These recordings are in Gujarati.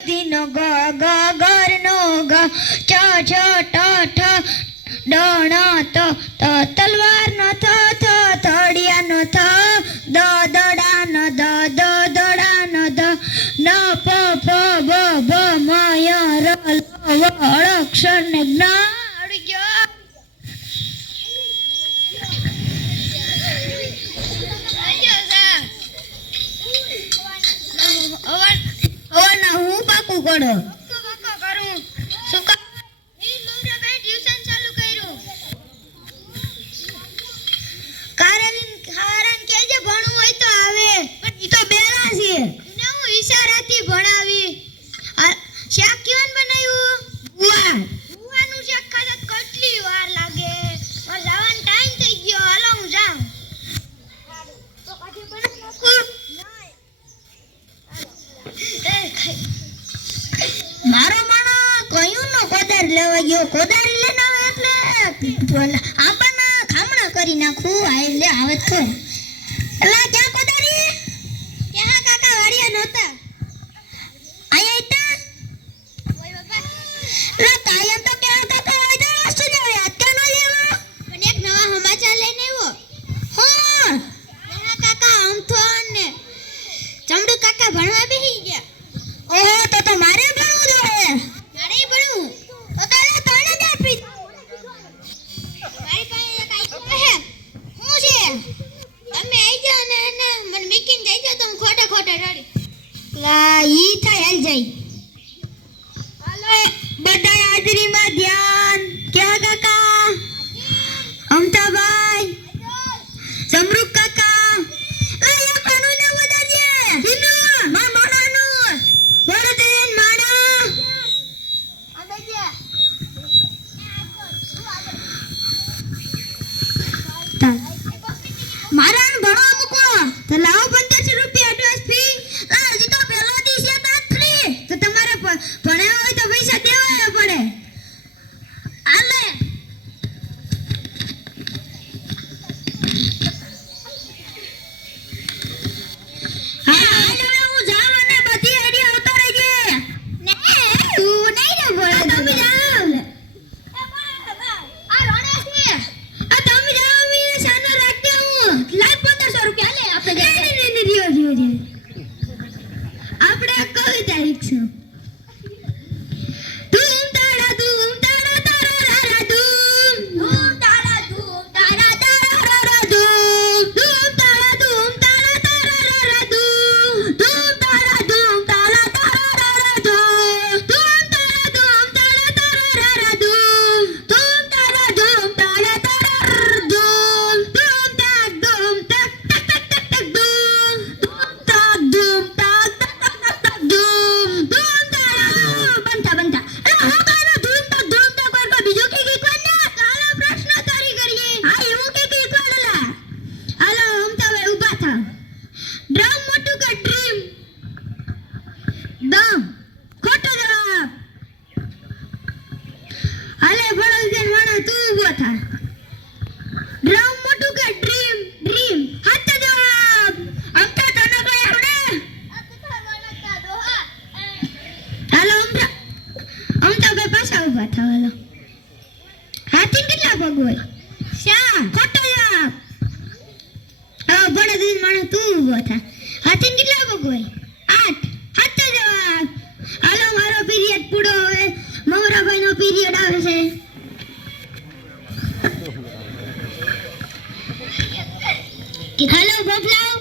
નો ગ ગ ગર નો ગ ચ છ ટ ઠ ડ ણ ત ત તલવાર નો થ થ થડિયા નો થ દ દડા નો દ દ દડા નો દ ન પ ફ બ ભ મ ય ર લ વ ળ અક્ષર ને જ્ઞ અડી ગયો. હું પાકું કરો કરું શું ટ્યુશન ચાલુ કર્યું. કારેલીન ખારાન કે જે ભણવું હોય તો આવે પણ ઈ તો બેરા છે ને હું ઈશારાથી ભણાવી. શાક કેવન બનાવ્યું? ગુવાનું શાક ખાતા કેટલી વાર લાગે. મારે જવાનો ટાઈમ થઈ ગયો. હાલો હું જાઉં. તો કાઢી બનાવી નાખું. મારો માણો કયું નો કોદારી લેવા ગયો. કોદારી લઈને આવે એટલે આંબાના ખામણા કરી નાખું. આ લે આવે તો એલા ક્યાં કોદારી? ક્યાં કાકા વાડિયા નહોતા આયા હતા. ઓય બાપા લા કાયમ તો ક્યાં કાકા વાડિયા શું જાય યાદ કે ન લેવા. પણ એક નવા સમાચાર લઈને આવ્યો. હા ક્યાં કાકા આમ તો ને ચમડુ કાકા ભણવા બેહી ગયા. ઓહો તો મારે ભણવું જોઈએ. મારે ભણવું તો તારે તને જ આપી. મારી પાસે એક આઈફોન છે. હું છે તમે આવી જાઓ ને મને મીકીને જઈ જાઓ તો હું ખોટે ખોટે રડી. લા ઈ થાય હાલ જાય. હાલો બધાય હાજરીમાં ધ્યાન. ક્યાં કાકા? અમતાભાઈ સમરૂપ કાકા લા કાનૂન ને વધારીએ હિનો મા મોણાનું વરદેન માણા આ બેજે મારાન ભણવા મૂકો તો લાવો 1500 રૂપિયા એડવાન્સ ફી. હજી તો પહેલો દિવસ છે તાત ફ્રી તો તમારે ભણાવવા હોય તો પૈસા દેવા પડે. આલે આપણે કવિતા લીખશું. ધૂમ તારા તારા ધૂમ ધૂમ તારા તારા ધૂમ ધૂમ તારા ધૂમ તારા ધૂમ ધૂમ તારા ધૂમ તારા ધૂમ ધૂમ તારા ધૂમ તારા ધૂમ ધૂમ તારા ધૂમ તારા ધૂમ ધૂમ તાક ધૂમ તક તક તક તક ધૂમ ધૂમ તાક ધૂમ તક ધૂમ ધૂમ તારા બનતા બનતા અરે હું કાનો ધૂમ તક કોઈ બીજું કે કોણ ના ચાલો પ્રશ્નોત્તરી કરીએ. હા એવું કે કોણલા હાલો હમ તો હવે ઊભા થાવ. ડ્રમ મોટું કે ડ્રીમ? દમ ખોટો જવાબ. હાલે ભણોલજન વાણા તું ઊભો થા. ડ્રમ મોટું કે ડ્રીમ? ડ્રીમ સાચો જવાબ. આમ તો તને કોઈ આવડે? હાલો આમ તો બે પાછા ઊભા થાવ. હાલો હાથી કેટલા પગ હોય? શા ખોટો જવાબ. હવે ભણોલજન વાણા તું ઊભો થા. હાથી કેટલા પગ હોય? 8 સાચો જવાબ. હાલો મારો પીરિયડ પૂરો. હવે મવરાભાઈ નો પીરિયડ આવે છે. કે હાલો બબલાવ.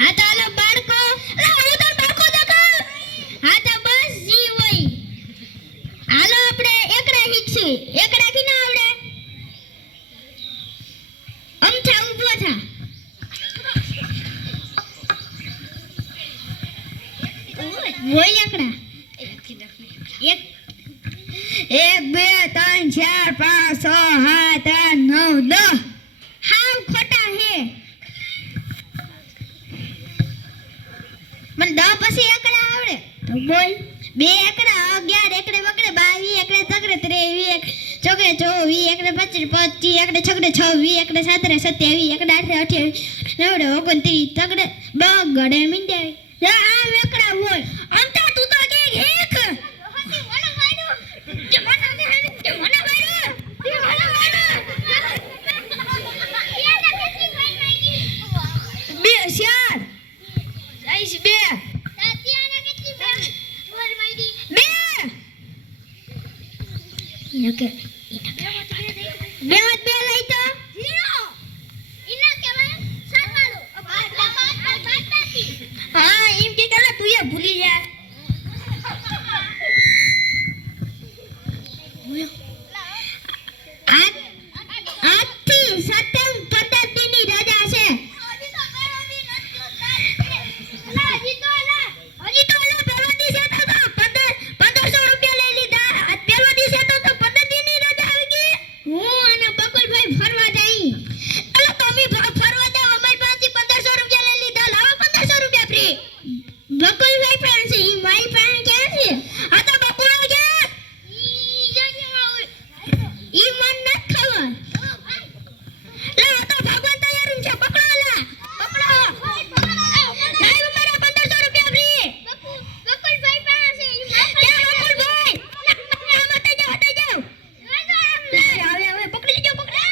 હા તો હાલો બાળકો. હું તો બાળકો દેખાવ. હા તો બસ જી હોય. હાલો આપણે એકડા શીખશું. એકડા કી ના આવડે? અમથા ઊભો થા. બોલ એકડા. 1 2 3 4 5 6 7 8 9 10 હાવ ખોટા હે. મને 10 પછી એકડા આવડે તો બોલ. 2 એકડા 11 એકડે બકડે 22 એકડે તકડે 23 ચોકે 24 એકડે 25 એકડે 6 26 એકડે 27 27 એકડે 28 28 નવડે ઓગણત્રી તગડે બગડે મીંડે આ વેકડા હોય અંતા તું તો કે હેક મને માર્યો કે મને માર્યો કે મને માર્યો કે મને માર્યો બે ચાર આઈશ બે તાતિયાને કેટલી બે બોલ મારી બે નકે બે મત બે લઈ તો ઝીરો ઇના કેવાય સાતવાળો હા એમ કે કલા તું એ ભૂલી જા આજથી સતમ પદ્ધતિની રજા છે હજી તો પેલો દિવસે તો 1500 રૂપિયા લઈ લીધા આજ પેલો દિવસે તો પદ્ધતિની રજા આવી ગઈ હું અને બકુલભાઈ ફરવા જઈ અલો તમે ફરવા જાવ અમારી પાસે 1500 રૂપિયા લઈ લીધા લાવો 1500 રૂપિયા ફ્રી બકુલભાઈ પાસે ઈ મારી પાસે ક્યાં છે આ તો બકુલો કે ઈ મન ન ખબર લા આ તો ભગવાન તૈયાર છે પકડો લા પકડો લાવ મારા 1500 રૂપિયા ફ્રી બકુલભાઈ પાસે ક્યાં બકુલભાઈ આમાં હટી જાવ હવે પકડી લીજો પકડી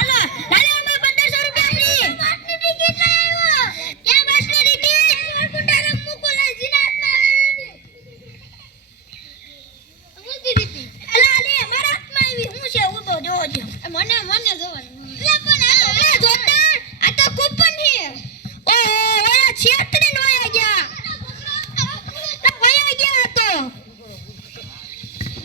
અલા લાલે આમાં 1500 રૂપિયા ફ્રી માસની ટિકિટ લઈ આવ્યો ક્યાં માસની ટિકિટ કુંડારા મુકુલા જીનાતમાં આવી મૂકી દીધી અલા લે મારા હાથમાં આવી હું છે ઉભો જોવો છો મને જોવો